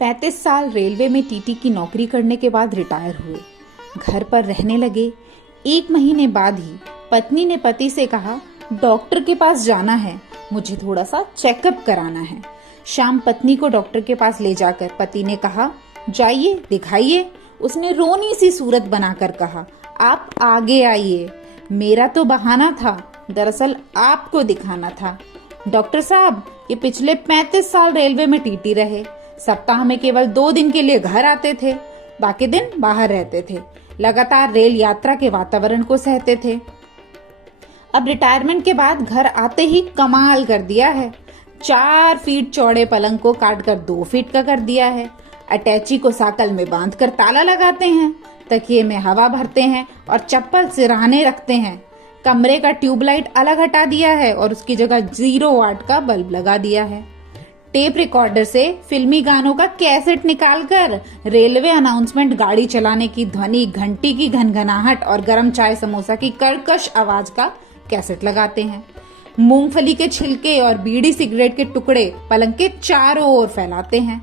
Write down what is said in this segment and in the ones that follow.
35 साल रेलवे में टीटी की नौकरी करने के बाद रिटायर हुए। घर पर रहने लगे। 1 महीने बाद ही पत्नी ने पति से कहा, डॉक्टर के पास जाना है, मुझे थोड़ा सा चेकअप कराना है। शाम पत्नी को डॉक्टर के पास ले जाकर पति ने कहा, जाइए दिखाइए। उसने रोनी सी सूरत बनाकर कहा, आप आगे आइए, मेरा तो बहाना था, दरअसल आपको दिखाना था। डॉक्टर साहब, ये पिछले 35 साल रेलवे में टीटी रहे। सप्ताह में केवल 2 दिन के लिए घर आते थे, बाकी दिन बाहर रहते थे। लगातार रेल यात्रा के वातावरण को सहते थे। अब रिटायरमेंट के बाद घर आते ही कमाल कर दिया है। 4 फीट चौड़े पलंग को काटकर 2 फीट का कर दिया है। अटैची को साकल में बांधकर ताला लगाते हैं, तकिए में हवा भरते हैं और चप्पल सिरहाने रखते हैं। कमरे का ट्यूबलाइट अलग हटा दिया है और उसकी जगह 0 वाट का बल्ब लगा दिया है। टेप रिकॉर्डर से फिल्मी गानों का कैसेट निकालकर रेलवे अनाउंसमेंट गाड़ी चलाने की ध्वनि, घंटी की घनघनाहट और गरम चाय समोसा की कर्कश आवाज का कैसेट लगाते हैं। मूंगफली के छिलके और बीड़ी सिगरेट के टुकड़े पलंग के चारों ओर फैलाते हैं।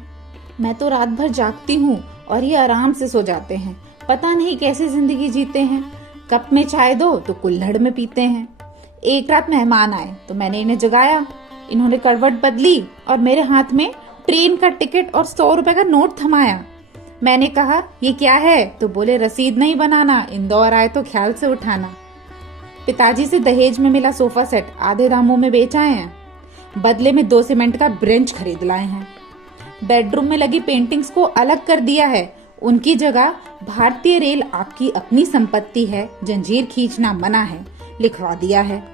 मैं तो रात भर जागती हूँ और ये आराम से सो जाते हैं। पता नहीं कैसी जिंदगी जीते हैं। कप में चाय दो तो कुल्हड़ में पीते हैं। एक रात मेहमान आए तो मैंने इन्हें जगाया। इन्होंने करवट बदली और मेरे हाथ में ट्रेन का टिकट और 100 रुपए का नोट थमाया। मैंने कहा, ये क्या है? तो बोले, रसीद नहीं बनाना, इंदौर आए तो ख्याल से उठाना। पिताजी से दहेज में मिला सोफा सेट आधे दामों में बेच आए हैं। बदले में 2 सीमेंट का ब्रेंच खरीद लाए हैं। बेडरूम में लगी पेंटिंग्स को अलग कर दिया है। उनकी जगह भारतीय रेल आपकी अपनी संपत्ति है, जंजीर खींचना मना है लिखवा दिया है।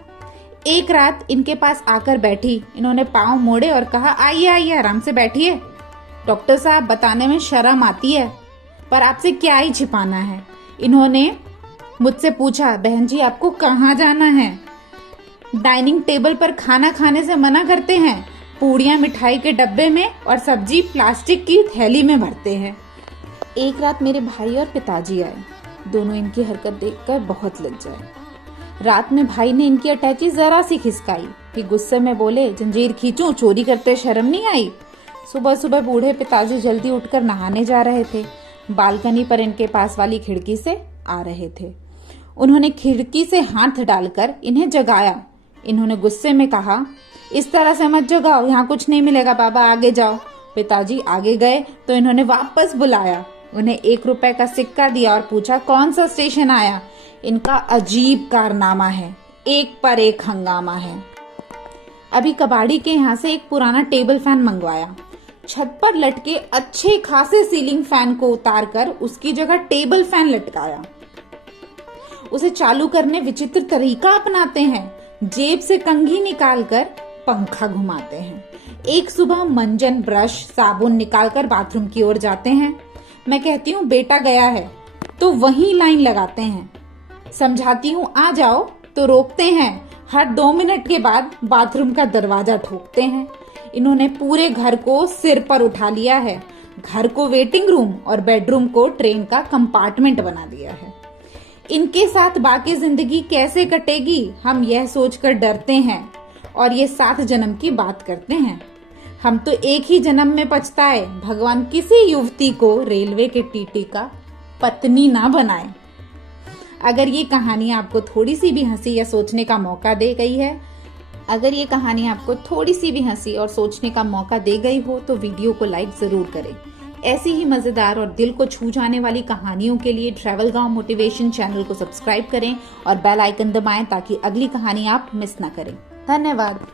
एक रात इनके पास आकर बैठी। इन्होंने पांव मोड़े और कहा, आइए आइए, आराम से बैठिए। डॉक्टर साहब, बताने में शर्म आती है, पर आपसे क्या ही छिपाना है। इन्होंने मुझसे पूछा, बहन जी आपको कहाँ जाना है? डाइनिंग टेबल पर खाना खाने से मना करते हैं। पूड़ियाँ मिठाई के डब्बे में और सब्जी प्लास्टिक की थैली में भरते हैं। एक रात मेरे भाई और पिताजी आए। दोनों इनकी हरकत देखकर बहुत लज्जाए। रात में भाई ने इनकी अटैची जरा सी खिसकाई कि गुस्से में बोले, जंजीर खींचूं, चोरी करते शर्म नहीं आई? सुबह सुबह बूढ़े पिताजी जल्दी उठकर नहाने जा रहे थे। बालकनी पर इनके पास वाली खिड़की से आ रहे थे। उन्होंने खिड़की से हाथ डालकर इन्हें जगाया। इन्होंने गुस्से में कहा, इस तरह से मत जगाओ, यहाँ कुछ नहीं मिलेगा बाबा, आगे जाओ। पिताजी आगे गए तो इन्होंने वापस बुलाया। उन्हें 1 रुपए का सिक्का दिया और पूछा, कौन सा स्टेशन आया? इनका अजीब कारनामा है, एक पर एक हंगामा है। अभी कबाड़ी के यहाँ से एक पुराना टेबल फैन मंगवाया। छत पर लटके अच्छे खासे सीलिंग फैन को उतारकर उसकी जगह टेबल फैन लटकाया। उसे चालू करने विचित्र तरीका अपनाते हैं। जेब से कंघी निकालकर पंखा घुमाते हैं। एक सुबह मंजन, ब्रश, साबुन निकालकर बाथरूम की ओर जाते हैं। मैं कहती हूँ बेटा गया है तो वहीं लाइन लगाते हैं। समझाती हूँ आ जाओ तो रोकते हैं। हर 2 मिनट के बाद बाथरूम का दरवाजा ठोकते हैं। इन्होंने पूरे घर को सिर पर उठा लिया है। घर को वेटिंग रूम और बेडरूम को ट्रेन का कंपार्टमेंट बना दिया है। इनके साथ बाकी जिंदगी कैसे कटेगी, हम यह सोचकर डरते हैं और ये 7 जन्म की बात करते हैं। हम तो एक ही जन्म में पछताए, भगवान किसी युवती को रेलवे के टीटी का पत्नी ना बनाए। अगर ये कहानी आपको थोड़ी सी भी हंसी या सोचने का मौका दे गई हो तो वीडियो को लाइक जरूर करें। ऐसी ही मजेदार और दिल को छू जाने वाली कहानियों के लिए ट्रैवल गांव मोटिवेशन चैनल को सब्सक्राइब करें और बेल आइकन दबाएं ताकि अगली कहानी आप मिस ना करें। धन्यवाद।